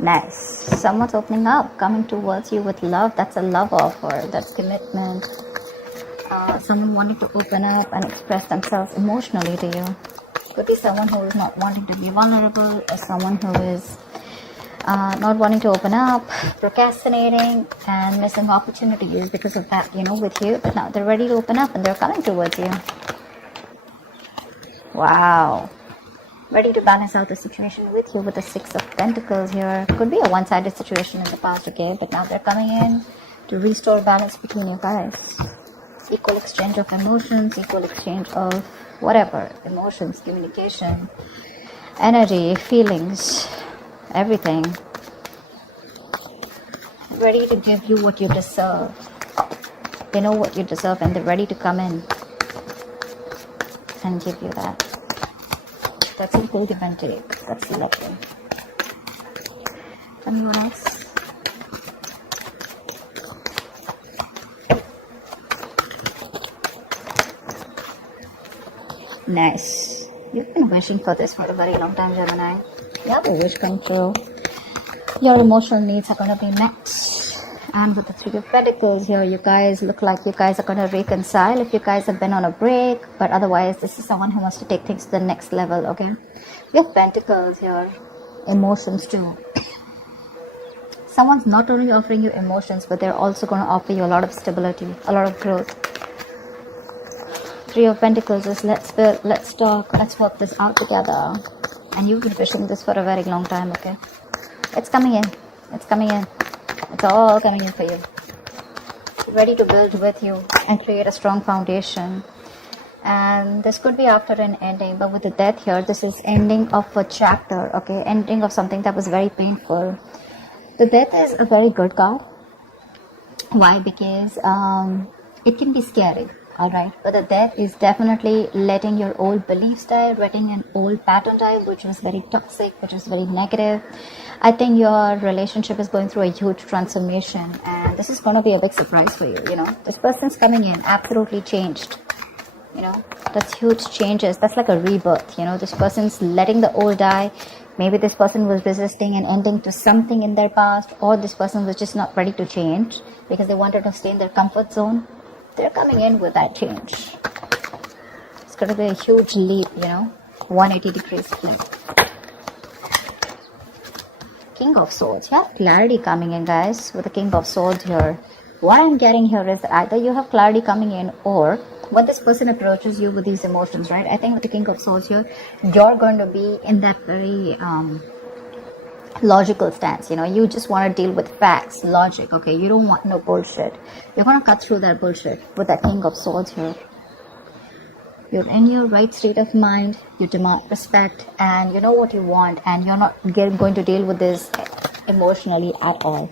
Nice. Someone's opening up, coming towards you with love. That's a love offer. That's commitment. Someone wanting to open up and express themselves emotionally to you. Could be someone who is not wanting to be vulnerable, or someone who is not wanting to open up, procrastinating, and missing opportunities because of that, with you. But now they're ready to open up and they're coming towards you. Wow. Ready to balance out the situation with you with the Six of Pentacles here. Could be a one-sided situation in the past, okay? But now they're coming in to restore balance between you guys. Equal exchange of emotions, equal exchange of whatever. Emotions, communication, energy, feelings, everything. Ready to give you what you deserve. They know what you deserve and they're ready to come in and give you that. That's a cool give and take. That's lovely. Anyone else? Nice. You've been wishing for this for a very long time, Gemini. You have a wish come true. Your emotional needs are going to be met. And with the Three of Pentacles here, you guys look like you guys are going to reconcile if you guys have been on a break. But otherwise, this is someone who wants to take things to the next level, okay? We have Pentacles here. Emotions too. Someone's not only offering you emotions, but they're also going to offer you a lot of stability, a lot of growth. Three of Pentacles is let's build, let's talk, let's work this out together. And you've been wishing this for a very long time, okay? It's coming in. It's coming in. It's all coming in for you. Ready to build with you and create a strong foundation. And this could be after an ending, but with the Death here, this is ending of a chapter, okay? Ending of something that was very painful. The Death is a very good card. Why? Because it can be scary. Alright, but the Death is definitely letting your old beliefs die, letting an old pattern die, which was very toxic, which was very negative. I think your relationship is going through a huge transformation, and this is going to be a big surprise for you, This person's coming in absolutely changed, That's huge changes. That's like a rebirth, This person's letting the old die. Maybe this person was resisting and ending to something in their past, or this person was just not ready to change because they wanted to stay in their comfort zone. They're coming in with that change. It's going to be a huge leap, 180 degrees flip. King of Swords. You have clarity coming in, guys, with the King of Swords here. What I'm getting here is that either you have clarity coming in, or when this person approaches you with these emotions, right? I think with the King of Swords here, you're going to be in that very logical stance, you just want to deal with facts, logic, okay? You don't want no bullshit. You're going to cut through that bullshit with that King of Swords here. You're in your right state of mind, you demand respect, and you know what you want, and you're not going to deal with this emotionally at all.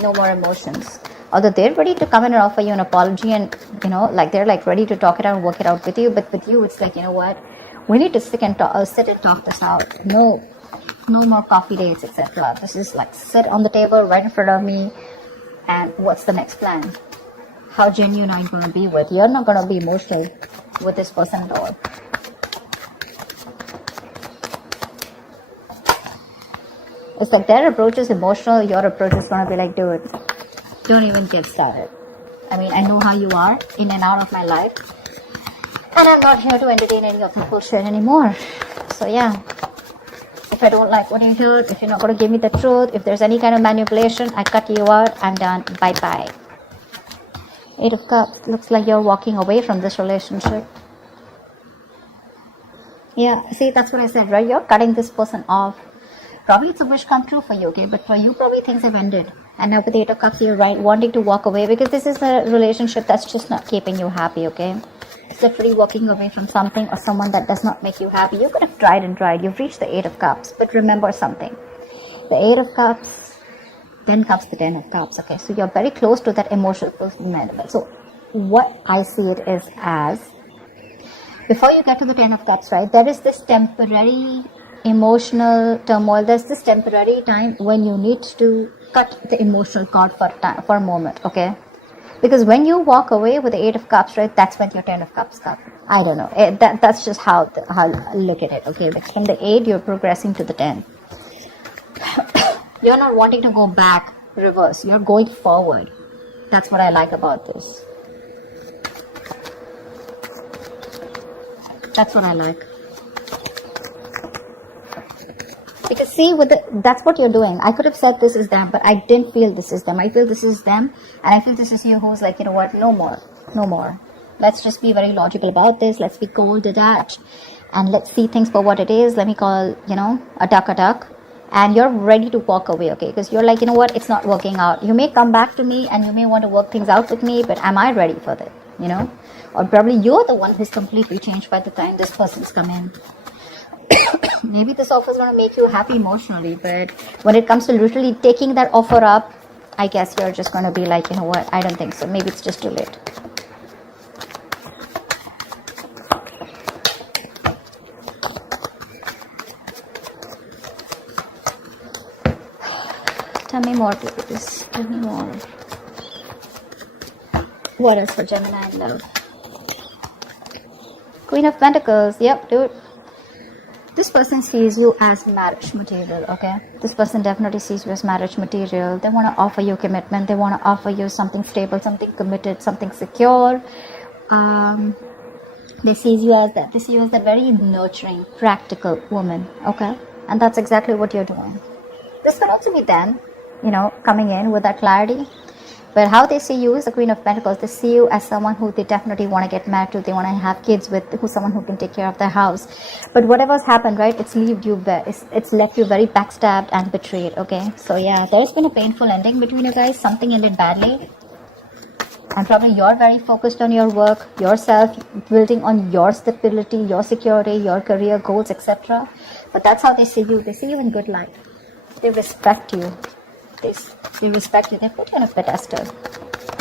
No more emotions. Although they're ready to come in and offer you an apology, and they're like ready to talk it out and work it out with you, but with you it's like, what, we need to sit and talk this out. No more coffee dates, etc. This is like sit on the table right in front of me, and what's the next plan? How genuine are you going to be with? You're not going to be emotional with this person at all. It's like their approach is emotional, your approach is going to be like, dude, don't even get started. I mean, I know how you are in and out of my life, and I'm not here to entertain any of the bullshit anymore. So yeah. If I don't like what you hear, if you're not going to give me the truth, if there's any kind of manipulation, I cut you out. I'm done. Bye-bye. Eight of Cups. Looks like you're walking away from this relationship. Yeah, see, that's what I said, right? You're cutting this person off. Probably it's a wish come true for you, okay? But for you, probably things have ended. And now with the Eight of Cups, you're right, wanting to walk away because this is a relationship that's just not keeping you happy, okay? It's literally walking away from something or someone that does not make you happy. You could have tried and tried. You've reached the Eight of Cups. But remember something. The Eight of Cups, then comes the Ten of Cups, okay? So you're very close to that emotional fulfillment. So what I see it is as, before you get to the Ten of Cups, right, there is this temporary emotional turmoil. There's this temporary time when you need to cut the emotional cord for a moment, okay? Because when you walk away with the Eight of Cups, right, that's when your Ten of Cups come. I don't know. That's just how I look at it, okay? But from the 8, you're progressing to the 10. You're not wanting to go back, reverse. You're going forward. That's what I like about this. That's what I like. Because see, that's what you're doing. I could have said this is them, but I didn't feel this is them. I feel this is them, and I feel this is you who's like, you know what, no more, no more. Let's just be very logical about this. Let's be cold, detached, and let's see things for what it is. Let me call, you know, a duck. And you're ready to walk away, okay? Because you're like, you know what, it's not working out. You may come back to me and you may want to work things out with me, but am I ready for that, you know? Or probably you're the one who's completely changed by the time this person's come in. Maybe this offer is going to make you happy emotionally, but when it comes to literally taking that offer up, I guess you're just going to be like, you know what, I don't think so. Maybe it's just too late. Tell me more, please. Tell me more. What else for Gemini love? Queen of Pentacles. Yep, dude. This person sees you as marriage material, okay? This person definitely sees you as marriage material. They want to offer you commitment. They want to offer you something stable, something committed, something secure. They see you as that. They see you as that very nurturing, practical woman, okay? And that's exactly what you're doing. This could also be them, you know, coming in with that clarity. But how they see you is the Queen of Pentacles. They see you as someone who they definitely want to get married to. They want to have kids with, who's someone who can take care of their house. But whatever's happened, right, it's left you very backstabbed and betrayed, okay? So yeah, there's been a painful ending between you guys. Something ended badly. And probably you're very focused on your work, yourself, building on your stability, your security, your career goals, etc. But that's how they see you. They see you in good light. They respect you. They respect you. They put you on a pedestal.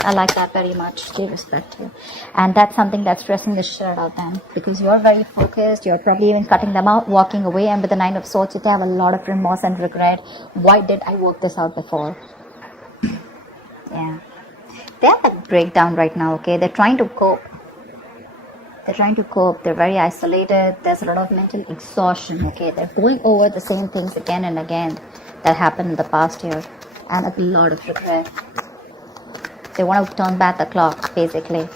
I like that very much. They respect you. And that's something that's stressing the shit out of them. Because you're very focused. You're probably even cutting them out, walking away. And with the Nine of Swords, you have a lot of remorse and regret. Why did I work this out before? Yeah. They have a breakdown right now, okay? They're trying to cope. They're very isolated. There's a lot of mental exhaustion, okay? They're going over the same things again and again that happened in the past year. And a lot of regret. They want to turn back the clock, basically.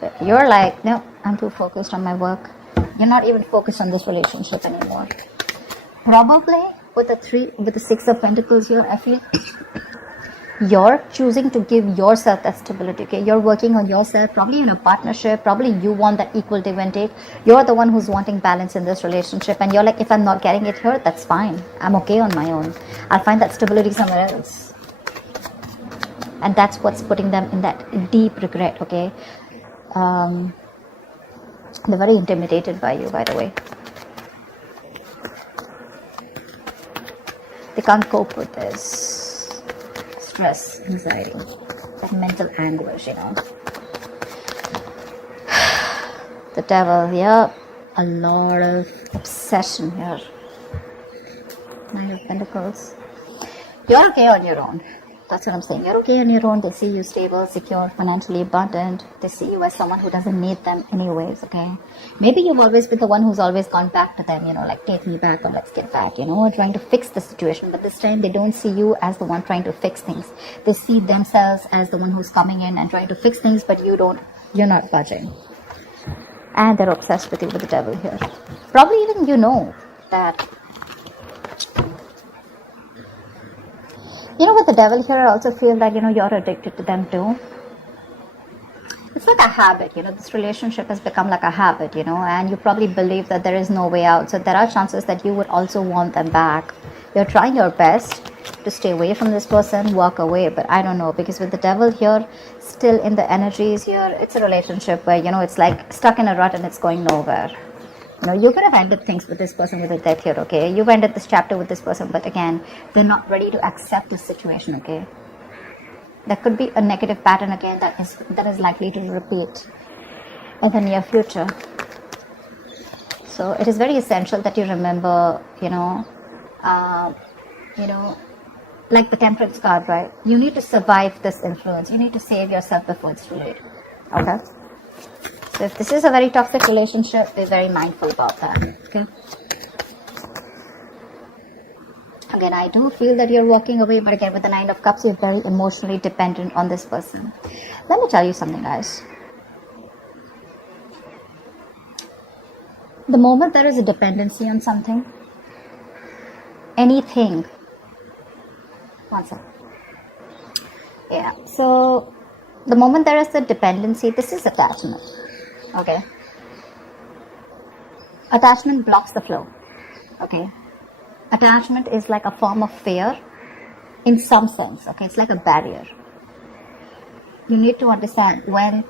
But you're like, no, I'm too focused on my work. You're not even focused on this relationship anymore. Probably with the Six of Pentacles here, I feel you're choosing to give yourself that stability, okay? You're working on yourself, probably in a partnership. Probably you want that equal give and take. You're the one who's wanting balance in this relationship, and you're like, if I'm not getting it here, that's fine. I'm okay on my own. I'll find that stability somewhere else. And that's what's putting them in that deep regret, okay? They're very intimidated by you, by the way. They can't cope with this stress, anxiety, that mental anguish, you know. The Devil, yeah, a lot of obsession here. Nine of Pentacles. You're okay on your own. That's what I'm saying. You're okay on your own. They see you stable, secure, financially abundant. They see you as someone who doesn't need them anyways, okay? Maybe you've always been the one who's always gone back to them, you know, like, take me back or let's get back, you know, trying to fix the situation. But this time they don't see you as the one trying to fix things. They see themselves as the one who's coming in and trying to fix things, but you're not budging. And they're obsessed with you, with the Devil here. Probably even you know that. You know, with the Devil here, I also feel that, you know, you're addicted to them too. It's like a habit, you know, this relationship has become like a habit, you know, and you probably believe that there is no way out. So there are chances that you would also want them back. You're trying your best to stay away from this person, walk away, but I don't know, because with the Devil here, still in the energies here, it's a relationship where, you know, it's like stuck in a rut and it's going nowhere. You know, you could have ended things with this person with a death here, okay? You've ended this chapter with this person, but again, they're not ready to accept this situation, okay? There could be a negative pattern again that is likely to repeat in the near future. So it is very essential that you remember, you know, like the Temperance card, right? You need to survive this influence. You need to save yourself before it's too late, okay? So if this is a very toxic relationship, be very mindful about that, okay? Again, I do feel that you're walking away, but again, with the Nine of Cups, you're very emotionally dependent on this person. Let me tell you something, guys. The moment there is a dependency on something, anything, one second. Yeah, so the moment there is the dependency, this is attachment. Okay. Attachment blocks the flow. Okay. Attachment is like a form of fear in some sense. Okay. It's like a barrier. You need to understand when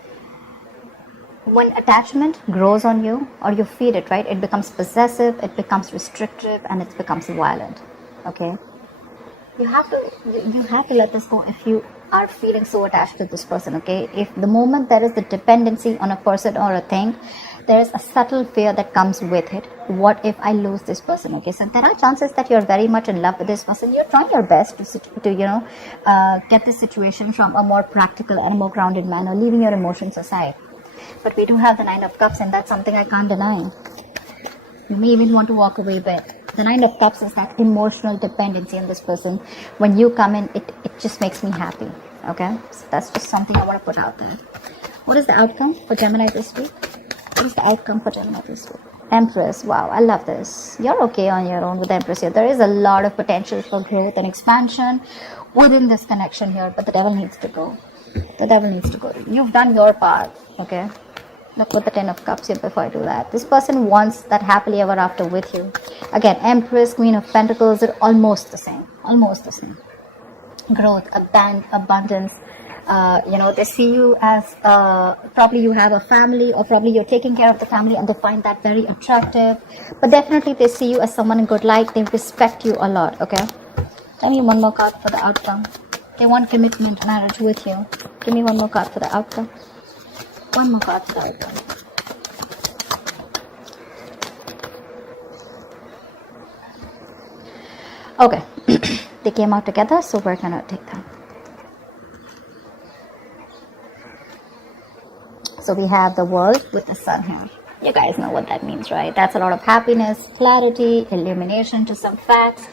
attachment grows on you or you feed it, right? It becomes possessive, it becomes restrictive, and it becomes violent. Okay. You have to let this go if you are feeling so attached to this person. Okay. If the moment there is the dependency on a person or a thing, there is a subtle fear that comes with it. What if I lose this person? Okay, so there are chances that you're very much in love with this person. You're trying your best to get this situation from a more practical and a more grounded manner, leaving your emotions aside. But we do have the Nine of Cups, and that's something I can't deny. You may even want to walk away, but the Nine of Cups is that emotional dependency on this person. When you come in, it just makes me happy. Okay, so that's just something I want to put out there. What is the outcome for Gemini this week? What is the outcome for Gemini this week? Empress. Wow, I love this. You're okay on your own with Empress here. There is a lot of potential for growth and expansion within this connection here, but the devil needs to go. The devil needs to go. You've done your part, okay? Look with the Ten of Cups here before I do that. This person wants that happily ever after with you. Again, Empress, Queen of Pentacles, are almost the same. Almost the same. Growth, abundance. They see you as probably you have a family, or probably you're taking care of the family, and they find that very attractive. But definitely they see you as someone in good light. They respect you a lot, okay? Tell me one more card for the outcome. They want commitment, marriage with you. Give me one more card for the outcome. One more card for the outcome. Okay. They came out together, so we're gonna take them. So we have the World with the Sun here. You guys know what that means, right? That's a lot of happiness, clarity, illumination to some facts.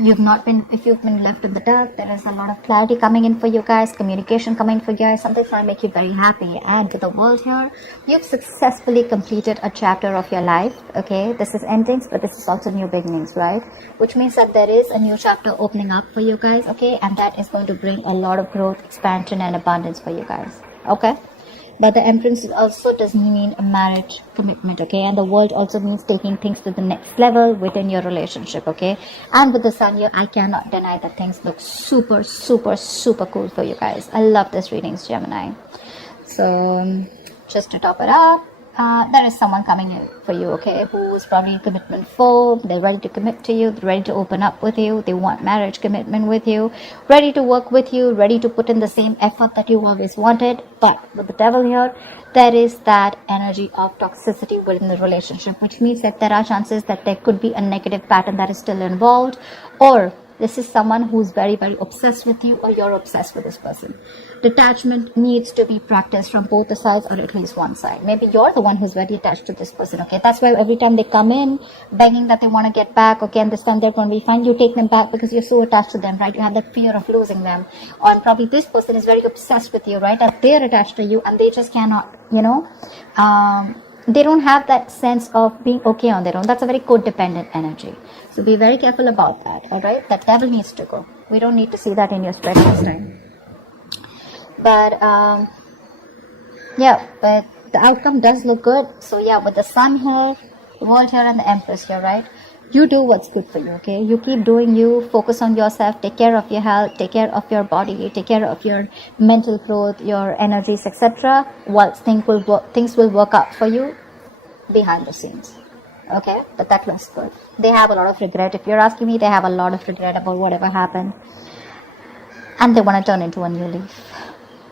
If you've been left in the dark, there is a lot of clarity coming in for you guys, communication coming for you guys, something's going to make you very happy. And with the World here, you've successfully completed a chapter of your life, okay? This is endings, but this is also new beginnings, right? Which means that there is a new chapter opening up for you guys, okay? And that is going to bring a lot of growth, expansion, and abundance for you guys, okay? But the Empress also doesn't mean a marriage commitment, okay? And the World also means taking things to the next level within your relationship, okay? And with the Sun here, I cannot deny that things look super, super, super cool for you guys. I love this readings, Gemini. So, just to top it up, there is someone coming in for you, okay, who is probably a commitment full. They're ready to commit to you, they're ready to open up with you, they want marriage commitment with you, ready to work with you, ready to put in the same effort that you always wanted. But with the Devil here, there is that energy of toxicity within the relationship, which means that there are chances that there could be a negative pattern that is still involved, or this is someone who's very, very obsessed with you, or you're obsessed with this person. Detachment needs to be practiced from both the sides, or at least one side. Maybe you're the one who's very attached to this person, okay? That's why every time they come in begging that they want to get back, okay, and this time they're going to be fine, you take them back because you're so attached to them, right? You have that fear of losing them. Or probably this person is very obsessed with you, right? That they're attached to you and they just cannot, they don't have that sense of being okay on their own. That's a very codependent energy. So be very careful about that, alright? That Devil needs to go. We don't need to see that in your spread this time. But, but the outcome does look good. So yeah, with the Sun here, the World here, and the Empress here, right? You do what's good for you, okay? You keep doing you, focus on yourself, take care of your health, take care of your body, take care of your mental growth, your energies, etc. Whilst things will work out for you behind the scenes, okay? But that looks good. They have a lot of regret. If you're asking me, they have a lot of regret about whatever happened. And they want to turn into a new leaf.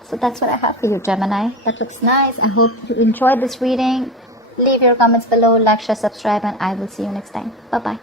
So that's what I have for you, Gemini. That looks nice. I hope you enjoyed this reading. Leave your comments below, like, share, subscribe, and I will see you next time. Bye-bye.